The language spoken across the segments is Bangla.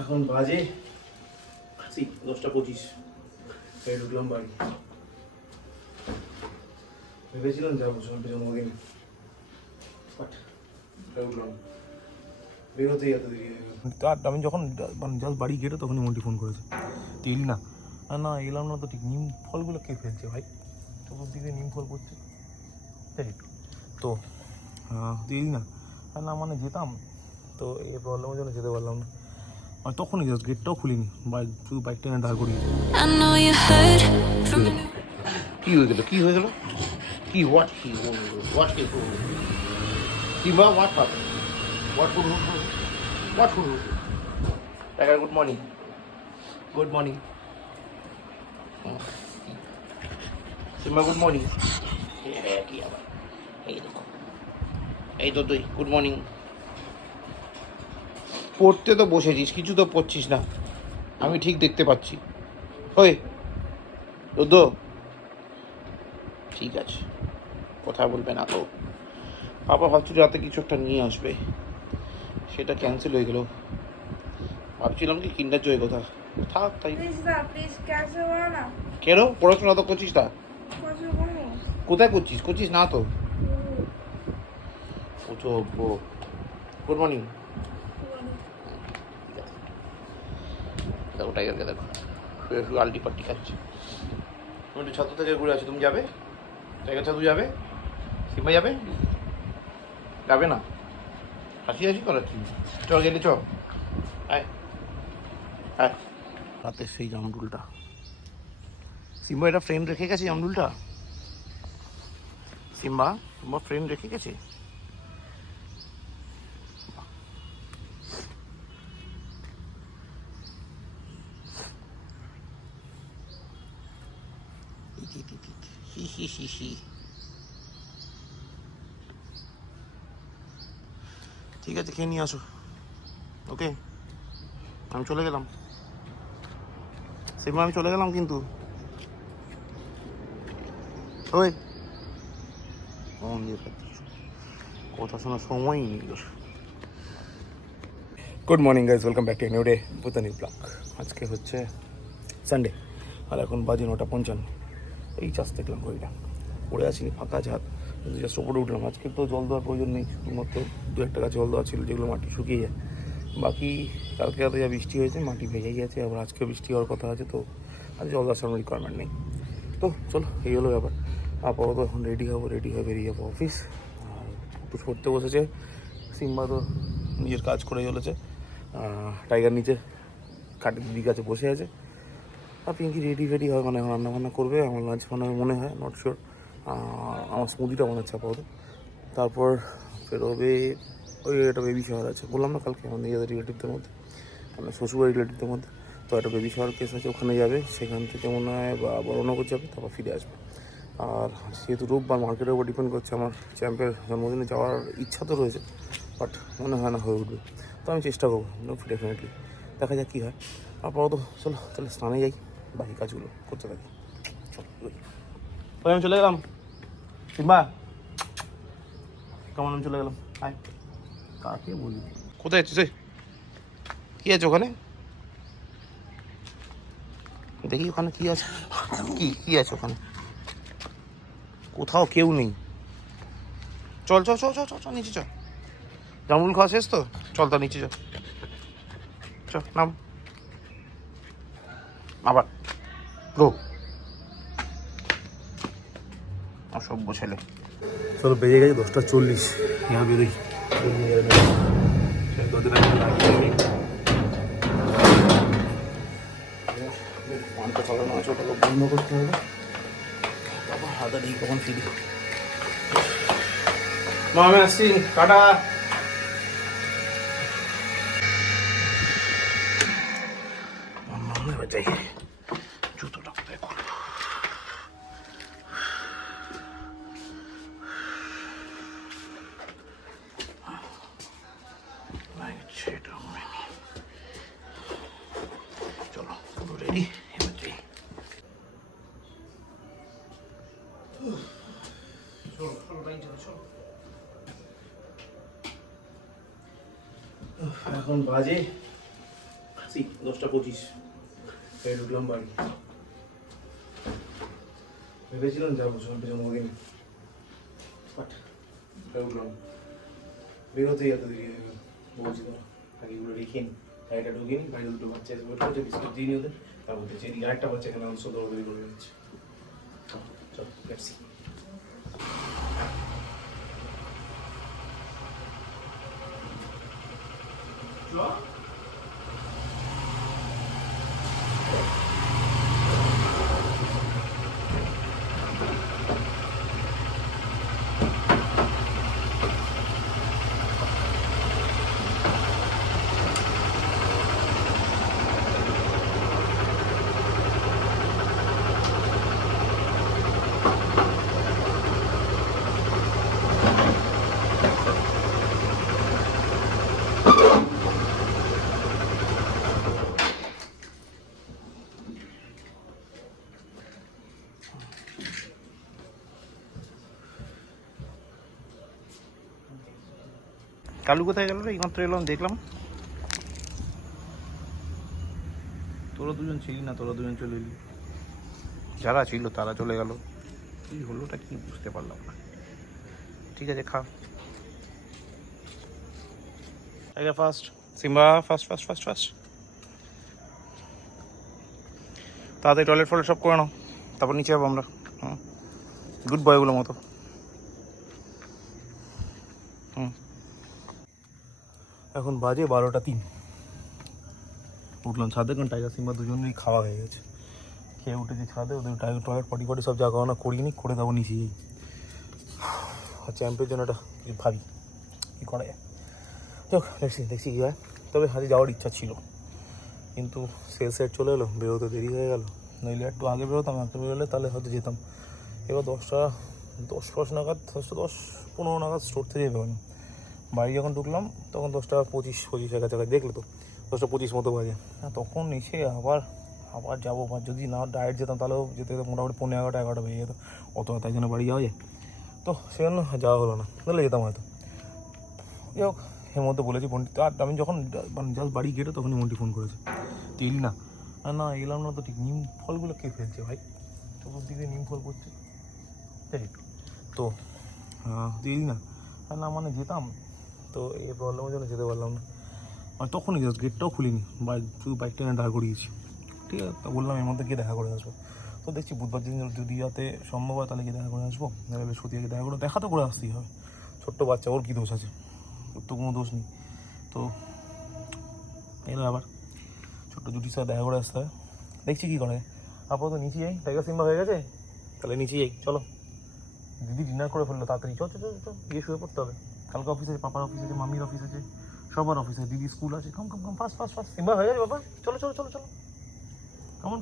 এখন বাজে 10:25। ঢুকলাম বাড়ি। ভেবেছিলাম যাবো সন্ধ্যে জন্মদিন, বাট ঢুকলাম বেরোতেই এত দেরি হয়ে গেল। আর আমি যখন মানে জাস্ট বাড়ি গেটে তখনই মন্টি ফোন করেছে, তুই এলি না? না এলাম না তো ঠিক। নিম ফলগুলো কে ফেলছে ভাই? চতুর্দিকে নিম ফল পড়ছে, তাই তো তুই এলি না? না মানে যেতাম তো এই প্রবলেমের জন্য যেতে পারলাম না। আর তখনই জাস্ট গেটটাও খুলিনি, বাইক শুধু বাইক টেনে দাঁড় করিয়ে। কি হয়ে গেল? কি হয়ে গেল? কি হোয়াট কি হোয়াট কি কিংবা হোয়াট হবে what food what food tiger good morning good morning Simba good morning. কি আবার এই দেখো, এই তো তুই গুড মর্নিং। পড়তে তো বসেছিস, কিছু তো পড়ছিস না, আমি ঠিক দেখতে পাচ্ছি। ওই রুদ্র, ঠিক আছে, কথা বলবে না তো। বাবা ভাবছিল রাতে কিছু একটা নিয়ে আসবে, সেটা ক্যান্সেল হয়ে গেল। ভাবছিলাম কি কিন্ডার জয় কথা, থাক তাই। কেন পড়াশোনা তো করছিস না? কোথায় করছিস? করছিস না তো। Good morning. দেখো টাইগারকে দেখো, আলটি পাল্টি খাচ্ছে। তুমি একটু ছাত্র থেকে ঘুরে আছো, তুমি যাবে? টাইগার ছাত্র যাবে? সিম্বা যাবে? যাবে না? হাসি হাসি করাচ্ছি। চল গেলে চ, আয় আয়। রাতের সেই জামরুলটা, সিম্বা এটা ফ্রেন্ড রেখে গেছে জামরুলটা। সিম্বা তোমার ফ্রেন্ড রেখে গেছে। ঠিক আছে, খেয়ে নিয়ে আসো। ওকে, আমি চলে গেলাম। সিম্বা আমি চলে গেলাম কিন্তু। ওই কথা শোনার সময়ই নেই। Good morning guys, welcome back to new day with new blog. আজকে হচ্ছে সানডে আর এখন বাজে 9:55। এই চাষ দেখলাম ঘড়িটা, পড়ে আছি ফাঁকা ঝাঁত, জাস্ট ওপরে উঠলাম। আজকে তো জল দেওয়ার প্রয়োজন নেই, শুধুমাত্র 2-1 গাছে জল দেওয়া ছিল যেগুলো মাটি শুকিয়ে যায়। বাকি কালকে রাতে যা বৃষ্টি হয়েছে মাটি ভেজে গেছে, আবার আজকে বৃষ্টি হওয়ার কথা আছে, তো আজ জল দেওয়ার কোনো রিকোয়ারমেন্ট নেই। তো চলো, এই হলো ব্যাপার। আপাতত এখন রেডি হয়ে বেরিয়ে যাবো অফিস। আর একটু পড়তে বসেছে সিম্বা, তো নিজের কাজ করে চলেছে। টাইগার নিচে খাটের দিকে কাছে বসে আছে। আর পিঙ্কি রেডি হয়, মানে রান্নাবান্না করবে, আমার লাঞ্চ বানাবে মনে হয়, নট শিওর। আমার স্মুদিটা বানাচ্ছে আপাতত। তারপর বেরোবে, ওই একটা বেবি শাওয়ার আছে, বললাম না কালকে আমার নিজেদের রিলেটিভদের মধ্যে, মানে শ্বশুরবাড়ির রিলেটিভদের মধ্যে। তো একটা বেবি শাওয়ার কেস আছে, ওখানে যাবে, সেখান থেকে মনে হয় বা বড়নগর যাবে, তারপর ফিরে আসবে। আর যেহেতু রোববার, মার্কেটের উপর ডিপেন্ড করছে, আমার চ্যাম্পের জন্মদিনে যাওয়ার ইচ্ছা তো রয়েছে, বাট মনে হয় না হয়ে উঠবে। তো আমি চেষ্টা করবো ডেফিনেটলি, দেখা যাক কী হয়। আপাতত চলো তাহলে স্নানে যাই, বাকি কাজগুলো করতে থাকি। চলো আমি চলে গেলাম। সিম্বা কেমন, আমি চলে গেলাম। আয়, কাকে বলি? কোথায় আছিস? কী আছে ওখানে? দেখি ওখানে কী আছে। কি আছে ওখানে? কোথাও কেউ নেই। চল চল চল চল চল নিচে চল, জামরুল খাওয়া শেষ তো, চল তা নিচে চল, চল নাম। আবার ব্রো, অসভ্য ছেলে। চলো বেজে গেছে 10:40, यहाँ বেরোই। পানটা চালানো আছে, ওটাকে বন্ধ করতে হবে, তারপর হাতা দিয়ে কখন ফিরি। আমি আসছি, টাটা। যাই, জুতোটা কোথায় করবো? চলো পুরো রেডি, এবার যাই। এখন বাজে 10:25 এই ঢুকলাম বাড়ি। ভেবেছিলাম যাবো সব পেছন করিনি, বাট ঢুকলাম। বেরোতেই এত দেরি হয়ে গেল। বলছি তো আগেগুলো রেখে নি, গাড়িটা ঢুকিয়ে নি, গাড়ি দুটো বাচ্চা এসে বসে বিস্কুট দিয়ে নি ওদের। তারপর দেখছি এদিকে আরেকটা বাচ্চা এখানে অংশ দৌড়াদৌড়ি করে যাচ্ছে। চল লেটস সি। কালু কোথায় গেল রে? এইমাত্র এলাম, দেখলাম তোরা দুজন ছিলি না, তোরা দুজন চলে এলি। যারা ছিল তারা চলে গেল, কি হলোটা কি বুঝতে পারলাম না। ঠিক আছে, খা। First Simba, first first first first তাড়াতাড়ি টয়লেট ফয়লেট সব করে নাও, তারপর নিচে যাবো আমরা। হুম, গুড বয়গুলো মতো। হুম, এখন বাজে 12:03। উঠলাম ছাদে, কারণ টাইগার সিম্বা দুজনেরই খাওয়া হয়ে গেছে। খেয়ে উঠেছি ছাদে, ওদের টাইগার টয়লেট পটি পটি সব জায়গা না করিনি, করে দেবো নিচে যাই। চ্যাম্পের জন্য একটা কিছু ভাবি কী করা যায়। চোখ দেখছি কী হয়। তবে হাজে যাওয়ার ইচ্ছা ছিল, কিন্তু সেট চলে এলো, বেরোতে দেরি হয়ে গেল। নইলে একটু আগে বেরোতাম, একটু বেরোলে তাহলে হয়তো যেতাম। এবার 10:10 নাগাদ, 10:15 নাগাদ স্টোর থেকে বেরোলাম। বাড়ি যখন ঢুকলাম তখন 10:25 কাছাকাছি, দেখলে তো 10:25 মতো বাজে। তখন এসে আবার যাবো, যদি না ডায়েট যেতাম তাহলেও যেতে মোটামুটি 11:30-11:00 বেজে যেত। অত তাই জন্য বাড়ি যাওয়া যায়, তো সেজন্য যাওয়া হলো না, তাহলে যেতাম হয়তো। যাই হোক, এর মধ্যে বলেছি মন্টি, আর আমি যখন মানে জাস্ট বাড়ি গেটে তখনই মন্টি ফোন করেছে, তুই এলি না? না এলাম না তো ঠিক। নিম ফলগুলো কে ফেলছে ভাই? চতুর্দিকে নিম ফল করছে, ঠিক তো তুই এলি না? না মানে যেতাম, তো এই প্রবলেমের জন্য যেতে পারলাম না। মানে তখনই জাস্ট গেটটাও খুলিনি, শুধু বাইকটা এনে দাঁড় করিয়েছি। ঠিক আছে, তা বললাম এর মধ্যে গিয়ে দেখা করে আসবো। তো দেখছি বুধবার দিন যদি যাতে সম্ভব হয় তাহলে গিয়ে দেখা করে আসবো, নাহলে সত্যি দেখা করে দেখা তো করে আসতেই হবে। ছোট্ট বাচ্চা, ওর কী দোষ আছে? ওর তো কোনো দোষ নেই। তো এলো আবার ছোট্ট জুটির সাথে দেখা করে আসতে হবে, দেখছি কী করে। আপাতত নিচে যাই, টাইগার সিম্বা হয়ে গেছে, তাহলে নিচে যাই। চলো, দিদি ডিনার করে ফেললো তাড়াতাড়ি, চল গিয়ে শুয়ে পড়তে হবে। কালকে অফিস আছে, পাপার অফিস আছে, মামির অফিস আছে, সবার অফিস আছে, দিদি স্কুল আছে। কম ফাস্ট ফাস্ট ফাস্ট। সিম্বা হয়ে গেছে বাবা, চলো চলো চলো চলো, কেমন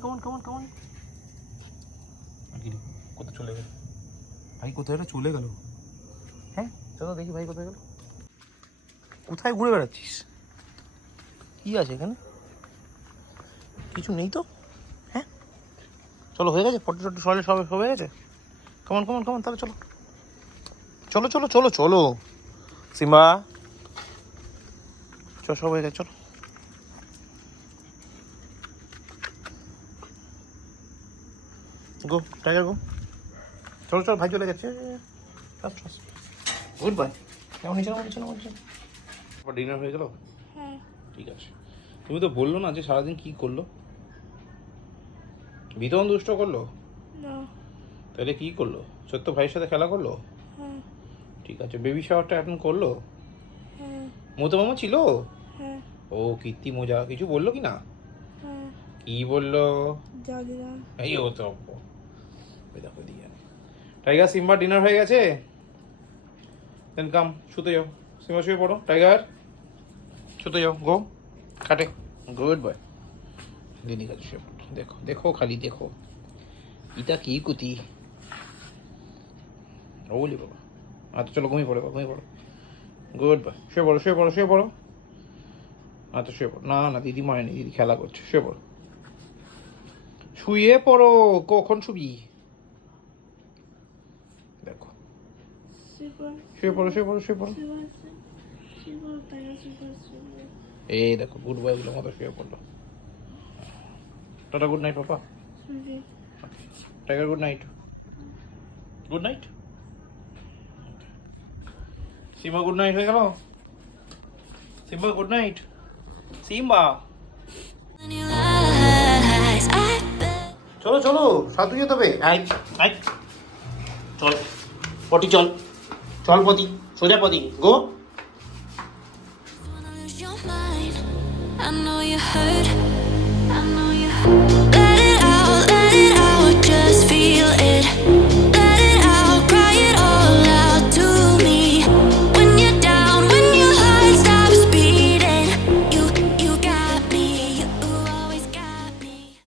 কোথায় চলে গেল ভাই? কোথায় এটা চলে গেল? হ্যাঁ চলো দেখি ভাই কোথায় গেল। কোথায় ঘুরে বেড়াচ্ছিস? কি আছে এখানে? কিছু নেই তো। হ্যাঁ চলো, হয়ে গেছে ফটো টটো সলে সব হয়ে গেছে। কেমন তাহলে চলো চলো চলো চলো চলো সিম্বা, চলো সব হয়ে গেছে, চলো। গো টাইগার গো, চলো চলো, ভাই চলে গেছে। Good bye. কেমন নিচে ডিনার হয়ে গেল? হ্যাঁ। ঠিক আছে। তুমি তো বললো না যে সারাদিন কি করলো? বিতরণ দুষ্ট করলো? না। তাহলে কি করলো? সত্য ভাইয়ের সাথে খেলা করলো? হ্যাঁ। ঠিক আছে। বেবি শাওয়ারটা অ্যাটেন্ড করলো? হ্যাঁ। মতো মামা ছিল? হ্যাঁ। ও কীর্তি মজা, কিছু বললো কি না? হ্যাঁ। কি বললো? জানি না। এই ও তো দেখো দিয়ে টাইগার সিম্বা ডিনার হয়ে গেছে, দেন কাম শুতে যাও। সিম্বা শুয়ে পড়ো, টাইগার শুতে যাও, গো খাটে। Good boy. দিদি কাছে শুয়ে পড়ো, দেখো দেখো খালি দেখো, ইটা কি কুতি। ও বলি বাবা, আচ্ছা চলো ঘুমিয়ে পড়ো গুড বয়। শুয়ে পড়ো। আচ্ছা শুয়ে পড়ো। না দিদি মারেনি, দিদি খেলা করছে, শুয়ে পড়ো। কখন শুবি? দেখো শুয়ে পড়ো। এই দেখো গুড বয় গুলো মতো শুয়ে পড়লো। টাটা, গুড নাইট পাপা। সুজি tiger good night. Good night. Simba good night হয়ে গেল। Simba good night. সিম্বা চলো চলো, সাধু যেতে হবে। আই আই চল পটি, চল চল পতি, সোজা পতি, গো। I know you hurt